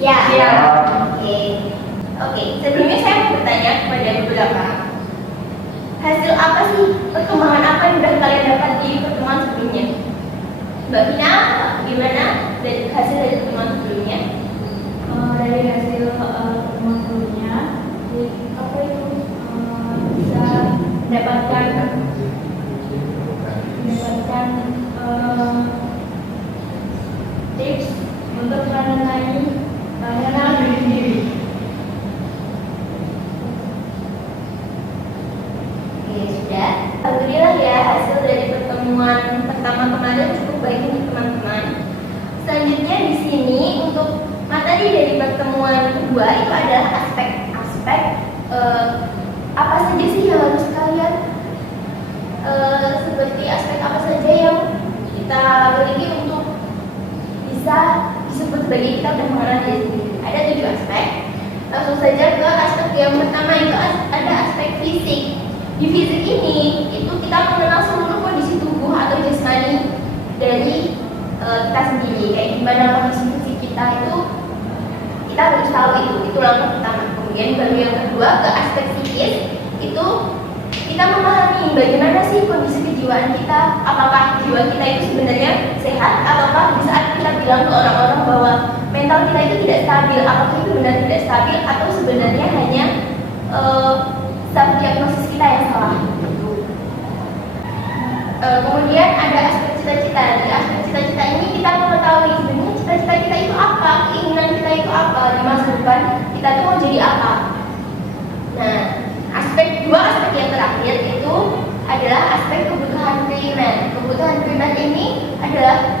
Ya. Ya. Oke. Sebelumnya saya mau bertanya kepada beberapa. Hasil apa sih, perkembangan apa yang sudah kalian dapat di pertemuan sebelumnya? Mbak Vina, gimana dari hasil dari pertemuan sebelumnya? Dari hasil pertemuan sebelumnya, apa itu bisa mendapatkan tips untuk mengenal diri sendiri. Oke, sudah. Alhamdulillah ya, hasil dari pertemuan pertama kemarin cukup baik untuk teman-teman. Selanjutnya di sini untuk materi dari pertemuan kedua itu adalah aspek-aspek apa saja sih yang harus kalian seperti aspek apa saja yang kita miliki untuk bisa disebut sebagai kita sudah mengenal diri sendiri. Ada 7 aspek. Langsung saja ke aspek yang pertama, itu ada aspek fisik. Di fisik ini itu kita mengenal seluruh kondisi tubuh atau jasmani dari kita sendiri, kayak gimana kondisi fisik kita itu kita harus tahu itu langkah pertama. Kemudian baru yang kedua ke aspek psikis, itu kita memahami bagaimana sih kondisi kejiwaan kita, apakah jiwa kita itu sebenarnya sehat, ataukah di saat kita bilang ke orang-orang bahwa mental kita itu tidak stabil, apakah itu benar tidak stabil atau sebenarnya hanya self diagnosis kita yang salah. Kemudian ada aspek cita-cita. Di aspek cita-cita ini kita mengetahui sebenarnya cita-cita kita itu apa, keinginan kita itu apa, di masa depan kita tuh mau jadi apa. Nah, dua aspek yang terakhir itu adalah aspek kebutuhan primer. Kebutuhan primer ini adalah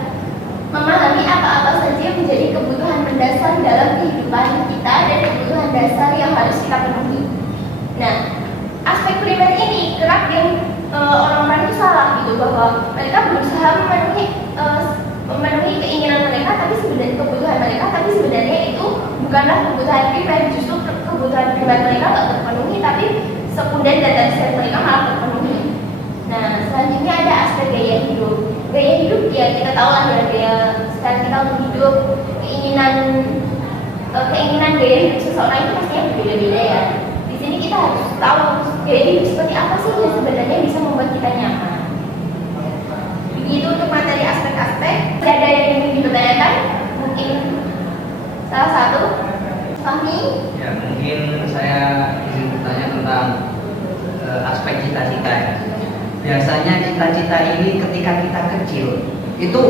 memahami apa-apa saja yang menjadi kebutuhan mendasar dalam kehidupan kita dan kebutuhan dasar yang harus kita penuhi. Nah, aspek primer ini kerap yang orang-orang itu salah gitu, bahwa mereka berusaha memenuhi keinginan mereka, tapi sebenarnya kebutuhan mereka, tapi sebenarnya itu bukanlah kebutuhan primer. Justru kebutuhan primer mereka tidak terpenuhi, tapi sekunder dan tersier mereka malah terpenuhi. Nah, selanjutnya ada aspek gaya hidup. Gaya hidup ya kita tahu lah ya, gaya style kita untuk hidup, keinginan gaya hidup seseorang itu pastinya berbeda-beda ya. Di sini kita harus tahu gaya hidup seperti apa sih yang sebenarnya bisa membuat kita nyaman. Begitu untuk materi aspek-aspek. Ada yang ingin dipertanyakan? Mungkin salah satu, Fahmi? Ya, mungkin saya izin bertanya tentang aspek cita-cita ya. Biasanya cita-cita ini ketika kita kecil itu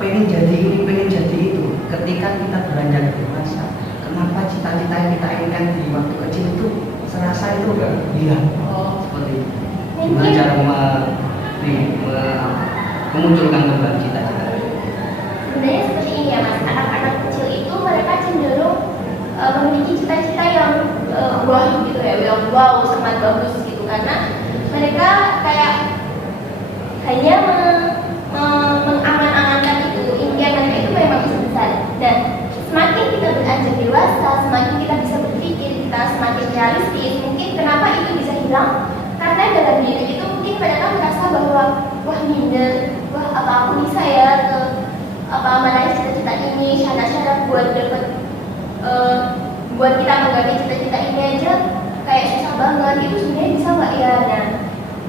pengen jadi ini, pengen jadi itu. Ketika kita beranjak dewasa, kenapa cita-cita yang kita inginkan di waktu kecil itu serasa itu enggak hilang? Seperti itu. Gimana cara memunculkan kembali cita-cita? Sebenarnya seperti ini ya Mas, anak-anak kecil itu mereka cenderung memiliki cita-cita yang wah gitu ya, yang wow, sangat bagus gitu, karena mereka kayak hanya mengangan-angankan itu, impian mereka itu memang bisa besar. Dan semakin kita beranjak dewasa, semakin kita bisa berpikir, kita semakin realistis. Mungkin kenapa itu bisa hilang? Karena dalam diri itu mungkin mereka merasa bahwa wah minder, wah apa aku bisa ya ke meraih cita-cita ini, syarat-syarat buat dapat buat kita menggapai cita-cita ini aja kayak susah banget, itu sebenarnya bisa nggak ya? Nah,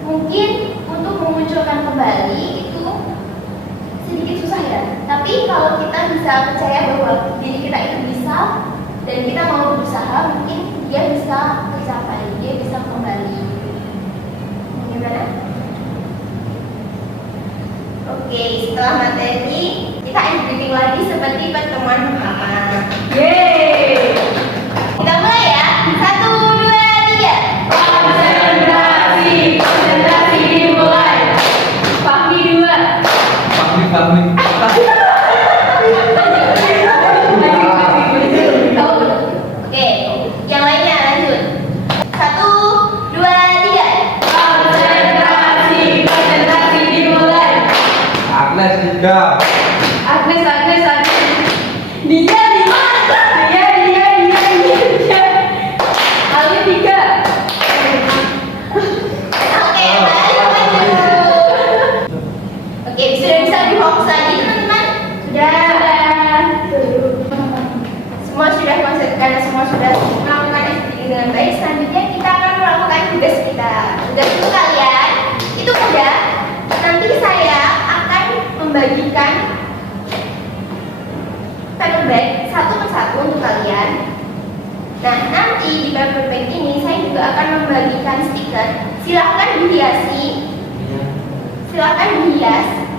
mungkin untuk memunculkan kembali itu sedikit susah ya, tapi kalau kita bisa percaya bahwa diri kita itu bisa dan kita mau berusaha, mungkin dia bisa tercapai, dia bisa kembali. Gimana? Oke, setelah materi kita briefing lagi seperti pertemuan pertama. Yeay! Kita mulai ya. 1, 2, 3. Konsentrasi dimulai. Fahmi 2. Fahmi. Oke, yang lainnya lanjut. 1, 2, 3. Konsentrasi dimulai. Agnes juga. Agnes. Dia. Alif 3. Oke, maju. Oke, sudah bisa difokus lagi teman-teman. karena semua sudah melakukan SDG dengan baik, selanjutnya kita akan melakukan tugas kita. Tugas itu kalian, itu mudah. Nanti saya akan membagikan paper bag satu persatu untuk kalian. Nah, nanti di paper bag ini saya juga akan membagikan stiker. Silahkan dihiasi, silahkan dihias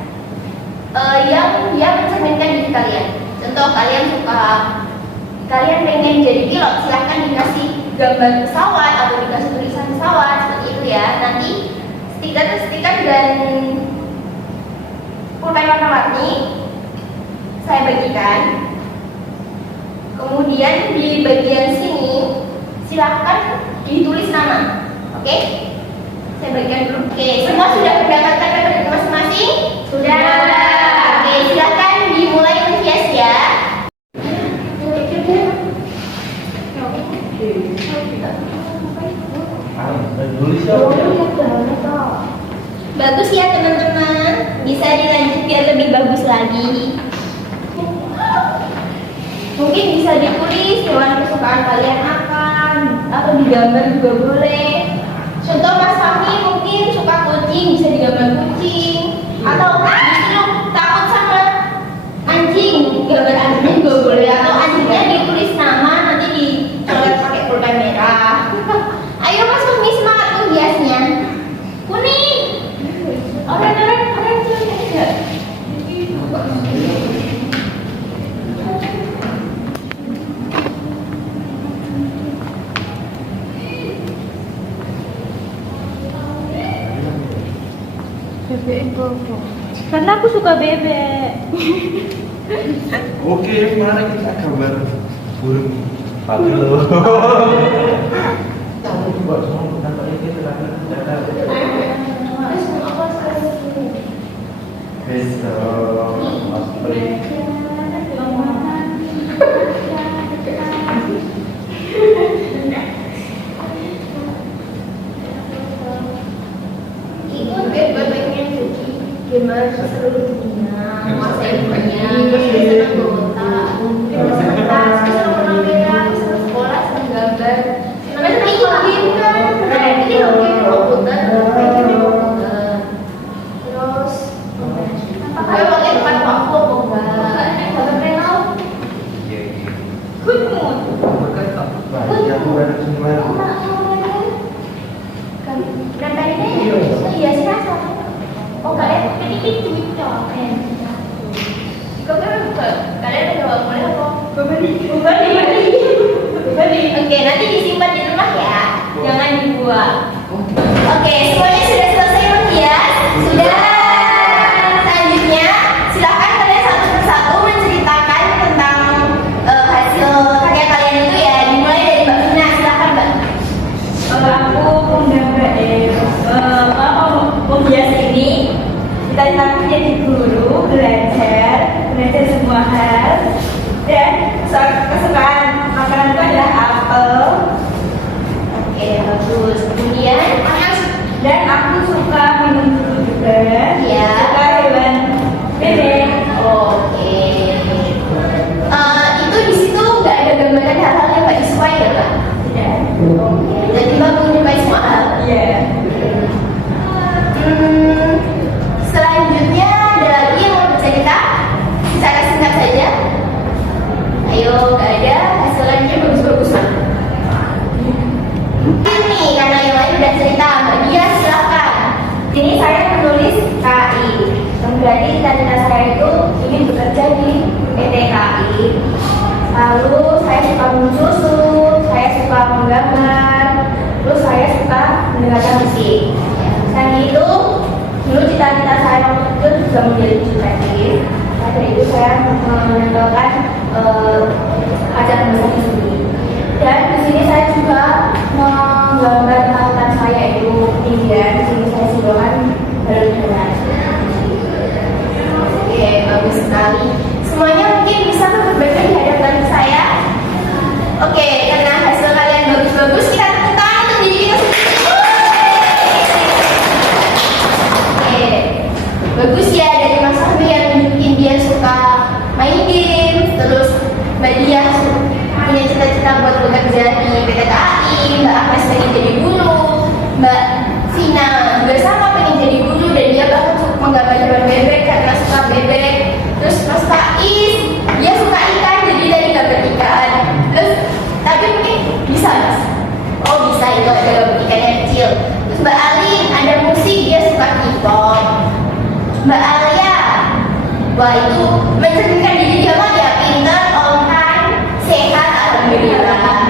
yang mencerminkan diri kalian. Contoh, kalian pengen jadi pilot, silahkan dikasih gambar pesawat atau dikasih tulisan pesawat seperti itu ya. Nanti stiker dan pulpen warna-warni saya bagikan. Kemudian di bagian sini silahkan ditulis nama. Oke? Saya bagikan dulu. Oke, semua sudah mendapatkan paper masing-masing? Sudah. Oke, silahkan dimulai menghias ya. Bagus ya teman-teman, bisa dilanjut biar lebih bagus lagi. Mungkin bisa ditulis hewan kesukaan kalian akan, atau digambar juga boleh. Contoh Mas Fahmi mungkin suka kucing, bisa digambar kucing. Atau justru takut sama anjing, gambar anjingnya juga boleh. Atau anjingnya ditulis nama, nanti dicoret pakai pulpen merah. Ayo Mas Fahmi, semangat menghiasnya. Kuning, orange juga. Bebek Bobo. Karena aku suka bebek. Oke, mari kita gambar burung pagelo. Kamu coba semua kantor ini terakhir data. Besok Mas Pri. Gimana seluruh dunia, menguasai dunia, senang kota, senang kertas, senang warna merah, senang sekolah, senang gambar, senang game kan, ini game komputer, terus ayo pakai tempat waktu enggak, foto renal, good mood, gambarnya iya sih rasa. Oh kalian pilih cocok kalian udah gak boleh apa? Beli. Oke, nanti disimpan di rumah ya, jangan dibuang. Oke, semuanya sudah selesai menghias? Sudah. Selanjutnya silakan kalian satu persatu menceritakan tentang hasil karya kalian itu ya. Dimulai dari Mbak Vina, silakan Mbak. Kalau aku menggambar menghias ini, kita jadi guru, belajar semua hal. Dan kesukaan makanan itu adalah apel. Oke, bagus. Kemudian Dan aku suka minum susu juga. Iya. Suka hewan bebek. Oke. Itu di situ nggak ada gambaran hal-hal yang nggak disukai ya Pak? Tidak. Oke. Jadi Mbak menyukai semua hal. Iya. Selanjutnya ada lagi yang mau bercerita secara singkat saja. Ayo, nggak ada, hasilnya bagus-bagus lah. Ini karena yang lain udah cerita, Mbak Dia silakan. Sini saya menulis KI. Yang berarti cita-cita saya itu ingin bekerja di PT KI. Lalu saya suka minum susu, saya suka menggambar, terus saya suka mendengarkan musik. Selain itu, dulu cita-cita saya waktu itu juga menjadi jurnalis. Dari itu saya menambahkan acara bahasa sendiri. Dan di sini saya juga menggambar tautan saya itu ketinggian. Di sini saya simbolkan balon-balon. Oke, bagus sekali. Semuanya mungkin bisa berbeda di hadapan saya. Oke, karena hasil kalian bagus-bagus, kita tepuk tangan untuk diri kita sendiri. Oke, bagus ya dari Mas Fahmi yang nunjukin dia suka main game, terus Mbak Dia punya cita-cita itu ada ikannya kecil. Terus Mbak Alin ada musik, dia suka K-pop. Mbak Alia, wah itu mencerminkan diri dia mah dia pintar, on time, sehat, alhamdulillah.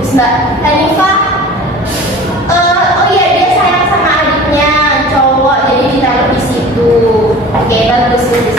Terus Mbak Hanifah, oh iya dia sayang sama adiknya cowok, jadi ditaruh di situ. Oke, bagus.